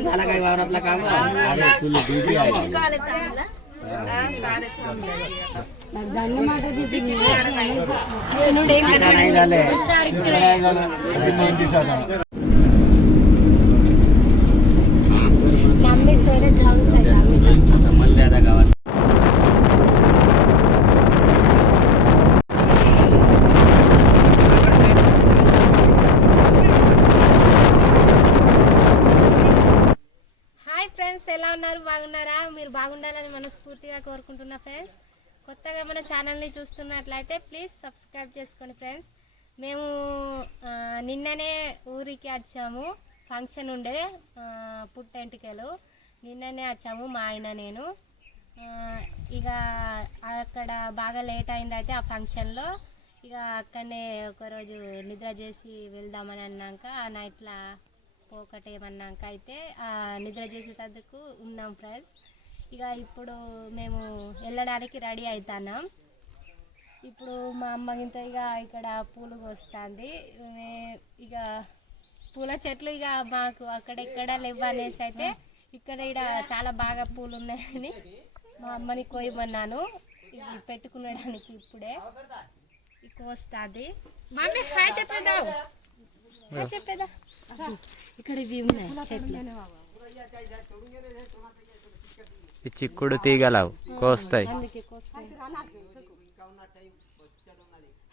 झाला काय वावरातला काम अरे तुला ड्युटी आहे नाही झाले मम्मी ఛానల్ని చూస్తున్నట్లయితే ప్లీజ్ సబ్స్క్రైబ్ చేసుకోండి ఫ్రెండ్స్. మేము నిన్ననే ఊరికి వచ్చాము. ఫంక్షన్ ఉండే పుట్టెంటికలు. నిన్ననే వచ్చాము మా ఆయన నేను. ఇక అక్కడ బాగా లేట్ అయిందైతే ఆ ఫంక్షన్లో. ఇక అక్కడనే ఒకరోజు నిద్ర చేసి వెళ్దామని అన్నాక ఆ నైట్లా పోకటేమన్నాక అయితే నిద్ర నిద్ర చేసేటందుకు ఉన్నాం ఫ్రెండ్స్. ఇక ఇప్పుడు మేము వెళ్ళడానికి రెడీ అవుతున్నాం. ఇప్పుడు మా అమ్మ ఇంత ఇక ఇక్కడ పూలు కోస్తుంది ఇక పూల చెట్లు ఇక మాకు అక్కడెక్కడ లేవు అనేసి అయితే ఇక్కడ ఇక్కడ చాలా బాగా పూలు ఉన్నాయని మా అమ్మని కోయమన్నాను ఇవి పెట్టుకునడానికి ఇప్పుడే ఇక వస్తుంది. మమ్మీ హాయ్ చెప్పేదావు హాయ్ చెప్పేదా ఇక్కడ ఇవి ఉన్నాయి చెట్లు. ఈ చిక్కుడు తీగలవు కోస్తాయి. అందుకే కోస్తాయి.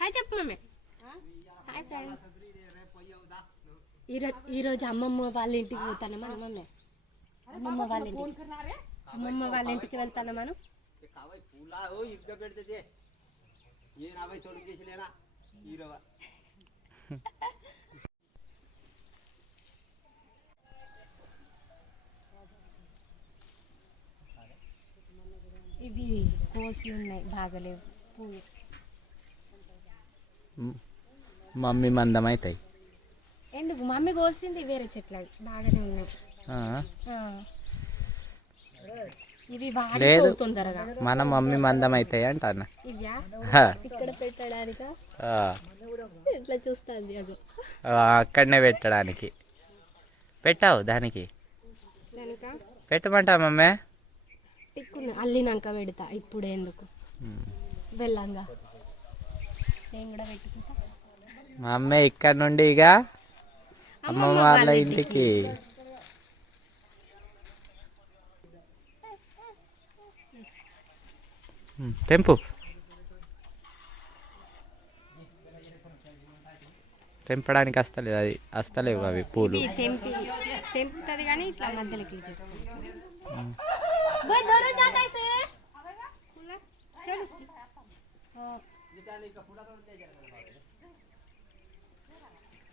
హాయ్ చెప్పు మమ్మీ. Hi friends. ఈరోజు ఈరోజు అమ్మమ్మ వాళ్ళ ఇంటికి పోతాను మనం మమ్మీ అమ్మమ్మ వాళ్ళ ఇంటికి. అమ్మమ్మ వాళ్ళ ఇంటికి వెళ్తాను మనం ఇవి కోసులు ఉన్నాయి బాగలేవు. పూలు మమ్మీ మందం అవుతాయి ఎందుకు? మమ్మీ కోసింది వేరే చెట్లు అవి బాగానే ఉన్నాయి. ఆ, ఆ. ఇవి లేదు. తొందరగా. మన మమ్మీ మందం అవుతాయి ఇవ్యా హ, ఇక్కడ పెట్టడానికా? ఆ, ఇట్లా చూస్తుంది అది? ఆ, అక్కడనే పెట్టడానికి. పెట్టావు దానికి? పెట్టమంటా మమ్మీ? టిక్కున అల్లినాక పెడతా. ఇప్పుడు ఎందుకు వెళ్ళంగా. నేను కూడా పెట్టుకుంటా. మా అమ్మ ఇక్కడ నుండి ఇక అమ్మమ్మ వాళ్ళ ఇంటికి. తెంపు. తెంపడానికి వస్తలేదు అది వస్తలేవు అవి పూలు. తెంపుతుంది కానీ ఇట్లా మధ్యలోకి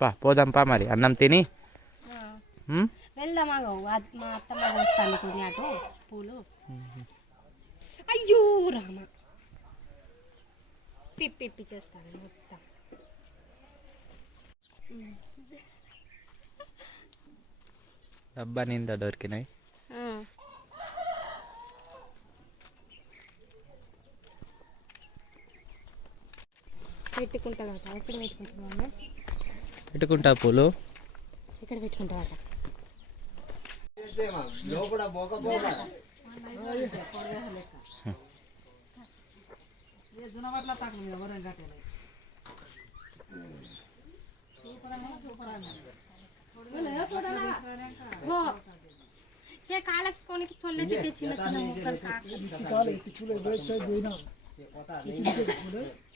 పా పోదాం పా మరి. అన్నం తిని. వెళ్దామా మా కొన్ని అటు పూలు. అయ్యో రామ. డబ్బా నిందా దొరికినాయి. పెట్టుకుంటుందట ఎక్కడ పెట్టుకుంటున్నా పెట్టుకుంటా పూలు. ఇక్కడ పెట్టుకుంటావట. కాలేసుకోనికి తొల్లెత్తి చిన్న చిన్న ముక్కలు కాకు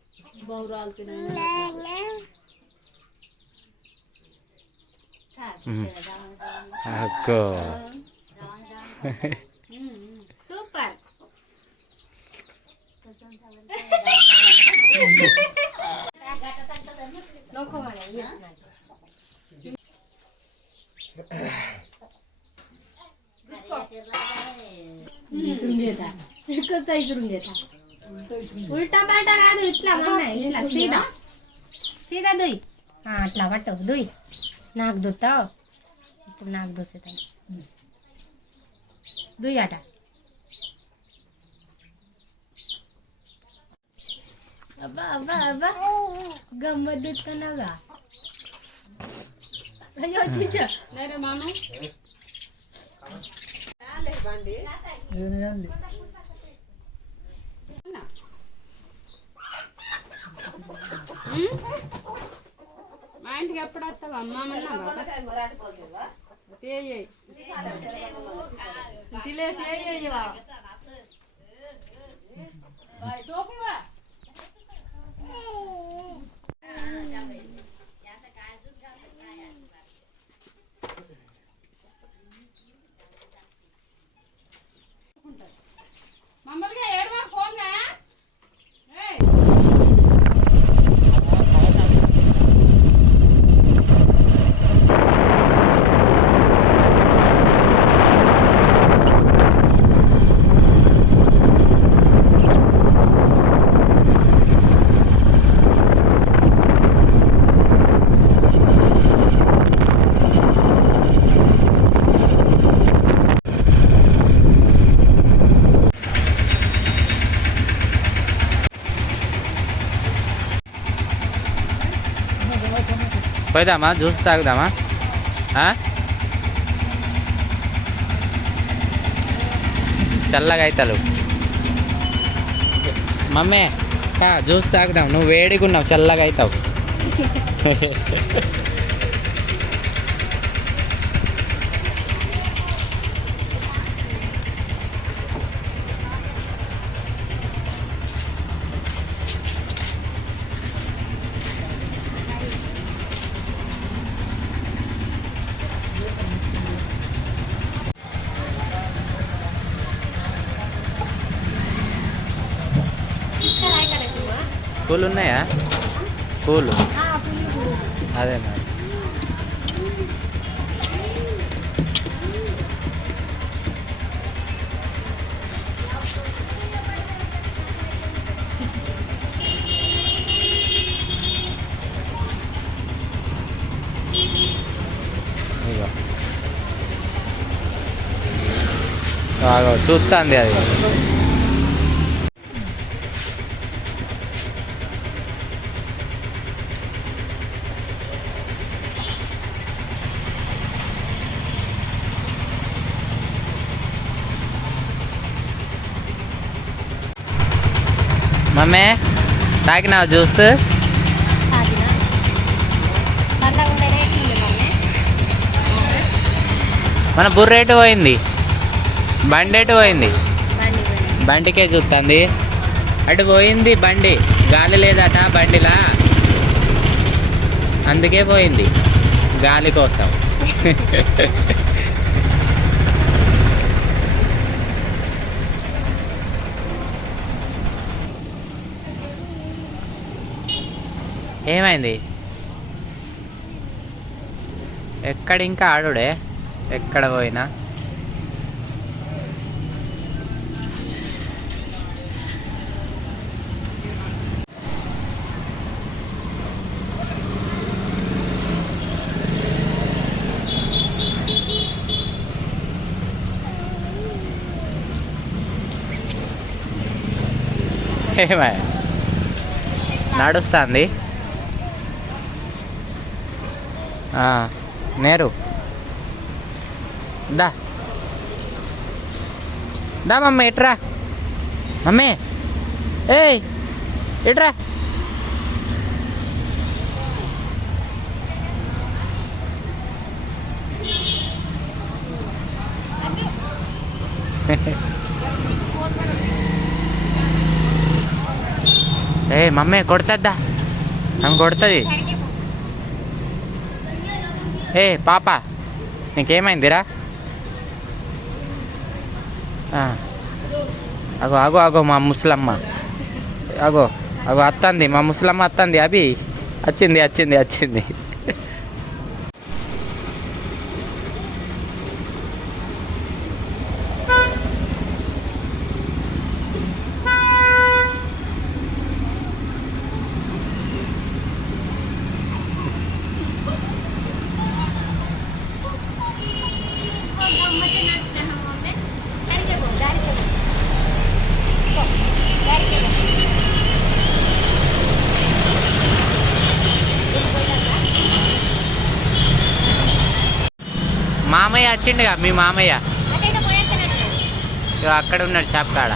Boğral günü. Ako. Super. नको मला येत नाही. तुम्ही देता. कसं इकडून देता. ఉల్టా పల్టా కాదు ఇట్లా ఇట్లా సీదా. సీదా దుయ్. అట్లా పట్టు దుయ్. నాకు దుత్తావు ఇప్పుడు నాకు దొరుకుతాను దుయ్ అట అబ్బా అబ్బా అబ్బా. గమ్మత్ దుక్కున్నావుగా అయ్యో చిచ్చా మా ఇంటికి ఎప్పుడు వస్తావు? అమ్మ మమ్మల్ని పోయిదామా జ్యూస్ తాగుదామా చల్లగా అవుతాలు మమ్మీ జ్యూస్ తాగుదాం. నువ్వు వేడిగా ఉన్నావు చల్లగా అవుతావు పూలు ఉన్నాయా? పూలు. అదే మరి. చూస్తుంది అది. మమ్మీ తాగినావు జ్యూస్? మన బుర్ర ఎటు పోయింది? బండి ఎటు పోయింది. బండికే చూస్తుంది అటు పోయింది బండి. గాలి లేదట బండిలా. అందుకే పోయింది. గాలి కోసం. ఏమైంది? ఎక్కడ ఇంకా ఆడుడే? ఎక్కడ పోయినా? ఏమై నడుస్తుంది? నేరు. దా. దా మమ్మీ ఇట్రా మమ్మీ. ఏ ఇట్రా ఏ మమ్మీ కొడుతుందా ఆమె కొడుతుంది. ఏ పాప నీకేమైందిరా అగో అగో అగో మా ముసలమ్మ అగో అగో అత్తంది మా ముసలమ్మ అత్తంది అభి వచ్చింది వచ్చింది వచ్చింది మామయ్య వచ్చిండుగా మీ మామయ్య. ఇగో అక్కడ ఉన్నాడు షాప్ కాడ.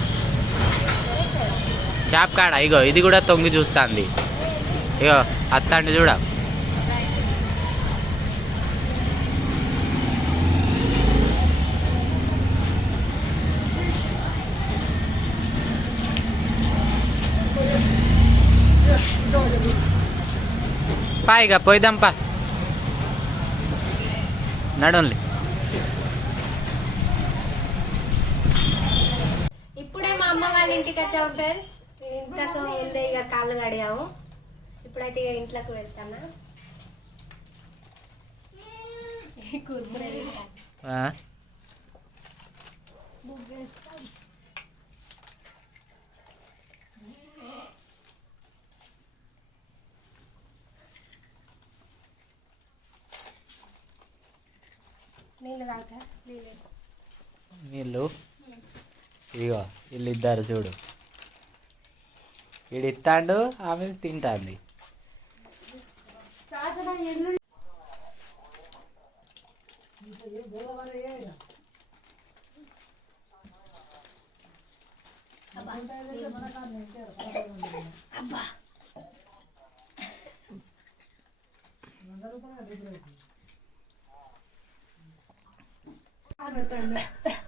షాప్ కాడ ఇగో ఇది కూడా తొంగి చూస్తుంది. ఇగో అత్తండి చూడ. పా ఇక పోయిద్దాం పా. నడుంలి ఇప్పుడే మా అమ్మ వాళ్ళ ఇంటికి వచ్చాము ఫ్రెండ్స్. ఇంతకు ముందే ఇక కాళ్ళు కడిగాము. ఇప్పుడైతే ఇక ఇంట్లోకి వెళ్తానా? నీళ్ళు తాగుతా? నీళ్ళు? వీళ్ళు ఇదిగో వీళ్ళిద్దరు చూడు. వీడు ఇస్తాడు ఆమె తింటాంది. అబ్బా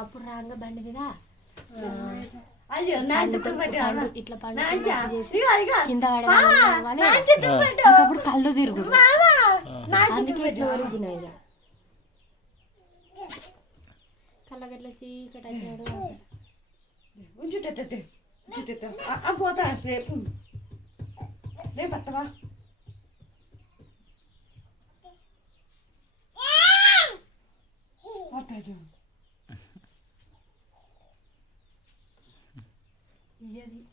అప్పుడు రాగా బండి మీద. ఇట్లా కింద పడవాలి అప్పుడు కళ్ళు తిరుగుడు. అందుకే ఇట్లా ఒరిగినాయి ఇక. కళ్ళగట్ల చీకటి వచ్చినాడు పోతా రేపు. రేపు వస్తావా? వస్తాడు ileri